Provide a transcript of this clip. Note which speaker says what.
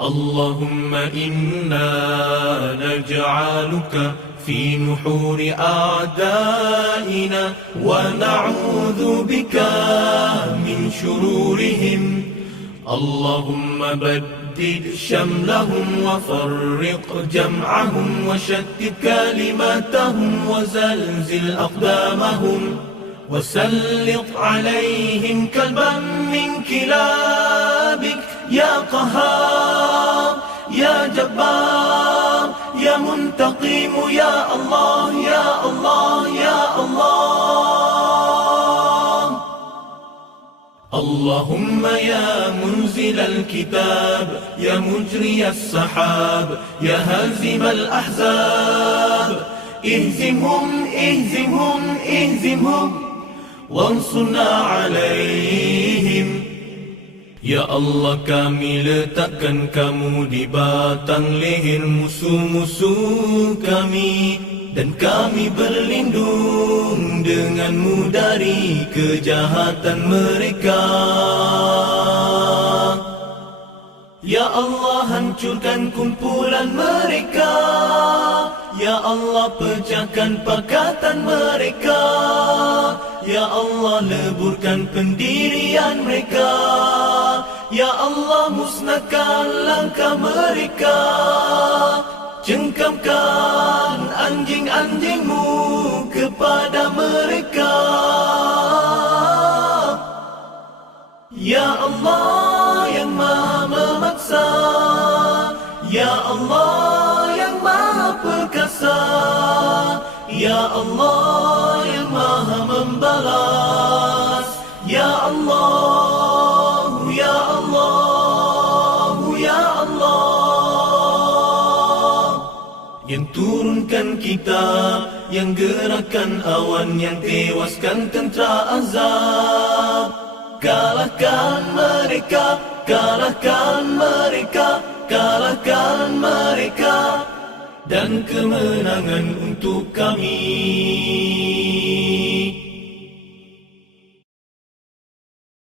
Speaker 1: اللهم إنا نجعلك في نحور أعدائنا ونعوذ بك من شرورهم. اللهم بدد شملهم وفرق جمعهم وشتت كلماتهم وزلزل أقدامهم وسلط عليهم كلبا من كلابك يا قهار. يا جبار يا منتقم يا الله يا الله يا الله. اللهم يا منزل الكتاب يا مجري السحاب يا هازم الأحزاب. اهزمهم اهزمهم اهزمهم وانصرنا عليهم. Ya Allah kami letakkan kamu di batang leher musuh-musuh kami. Dan kami berlindung denganmu dari kejahatan mereka. Ya Allah hancurkan kumpulan mereka. Ya Allah pecahkan pakatan mereka. Ya Allah leburkan pendirian mereka Ya Allah musnahkan langkah mereka. Cengkamkan anjing-anjingmu kepada mereka. Ya Allah yang maha memaksa. Ya Allah yang maha perkasa. Ya Allah Yang turunkan kitab Yang gerakan awan Yang tewaskan tentera azab. Kalahkan mereka Kalahkan mereka Kalahkan mereka. Dan kemenangan untuk kami